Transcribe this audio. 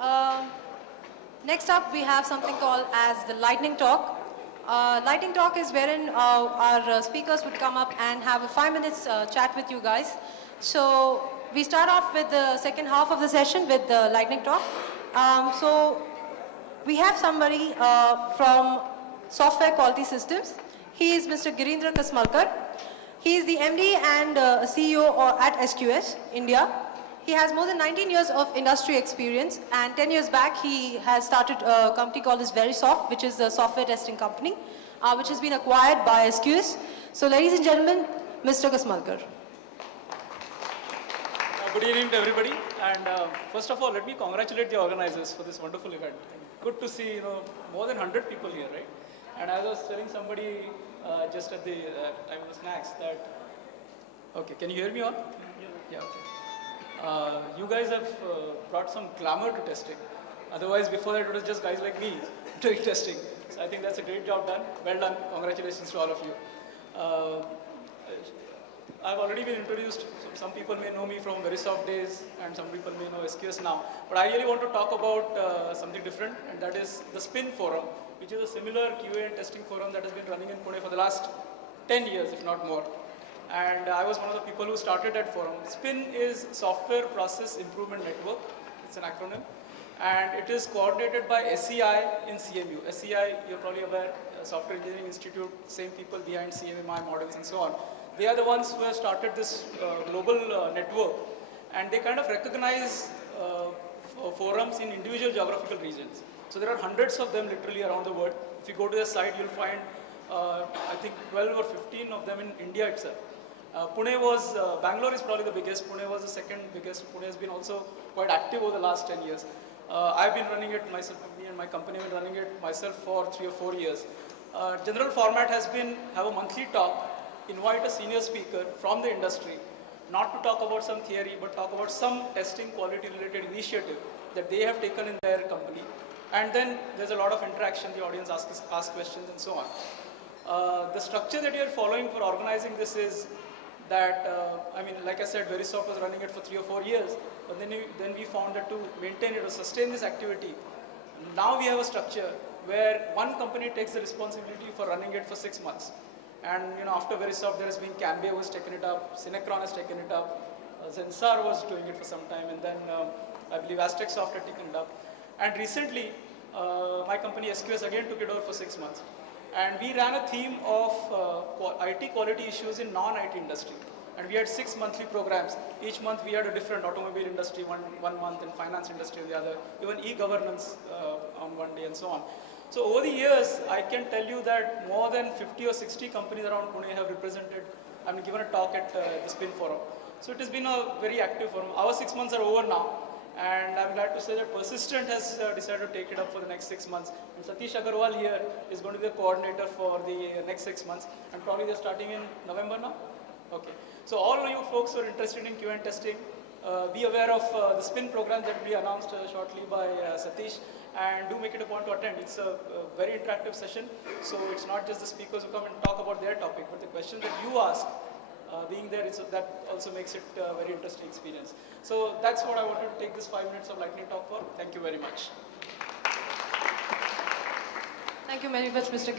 Uh, Next up, we have something called as the lightning talk. Lightning talk is wherein our speakers would come up and have a 5 minutes chat with you guys. So we start off with the second half of the session with the lightning talk. So we have somebody from Software Quality Systems. He is Mr. Girindra Kasmalkar. He is the MD and CEO at SQS, India. He has more than 19 years of industry experience, and 10 years back he has started a company called as Verisoft, which is a software testing company, which has been acquired by SQS. So ladies and gentlemen, Mr. Kasmalkar. Good evening to everybody, and first of all, let me congratulate the organizers for this wonderful event. Good to see, more than 100 people here, right? And as I was telling somebody just at the time of the snacks that, okay, can you hear me all? Yeah, okay. You guys have brought some glamour to testing. Otherwise, before that, it was just guys like me doing testing. So I think that's a great job done. Well done. Congratulations to all of you. I've already been introduced. Some people may know me from Verisoft days, and some people may know SQS now. But I really want to talk about something different, and that is the Spin Forum, which is a similar QA and testing forum that has been running in Pune for the last 10 years, if not more. And I was one of the people who started that forum. SPIN is Software Process Improvement Network. It's an acronym. And it is coordinated by SEI in CMU. SEI, you're probably aware, Software Engineering Institute, same people behind CMMI models and so on. They are the ones who have started this global network. And they kind of recognize forums in individual geographical regions. So there are hundreds of them literally around the world. If you go to the site, you'll find, I think, 12 or 15 of them in India itself. Bangalore is probably the biggest, Pune was the second biggest. Pune has been also quite active over the last 10 years. I've been running it myself, me and my company have been running it myself for 3 or 4 years. General format has been, have a monthly talk, invite a senior speaker from the industry, not to talk about some theory, but talk about some testing quality related initiative that they have taken in their company. And then there's a lot of interaction, the audience asks questions and so on. The structure that you're following for organizing this is that, like I said, Verisoft was running it for 3 or 4 years, but then we found that to maintain it or sustain this activity, now we have a structure where one company takes the responsibility for running it for 6 months. And after Verisoft, there has been Cambay who has taken it up, Cinecron has taken it up, Zensar was doing it for some time, and then I believe Aztec Soft had taken it up. And recently, my company SQS again took it over for 6 months. And we ran a theme of IT quality issues in non-IT industry. And we had 6 monthly programs. Each month we had a different automobile industry, one month, and finance industry the other, even e-governance on one day and so on. So over the years, I can tell you that more than 50 or 60 companies around Pune have represented, given a talk at the Spin Forum. So it has been a very active forum. Our 6 months are over now. And I'm glad to say that Persistent has decided to take it up for the next 6 months. And Satish Agarwal here is going to be the coordinator for the next 6 months. And probably they're starting in November now? Okay. So all of you folks who are interested in QA testing, be aware of the Spin program that will be announced shortly by Satish. And do make it a point to attend. It's a very interactive session. So it's not just the speakers who come and talk about their topic, but the questions that you ask, being there, that also makes it a very interesting experience. So that's what I wanted to take this 5 minutes of lightning talk for. Thank you very much. Thank you very much, Mr.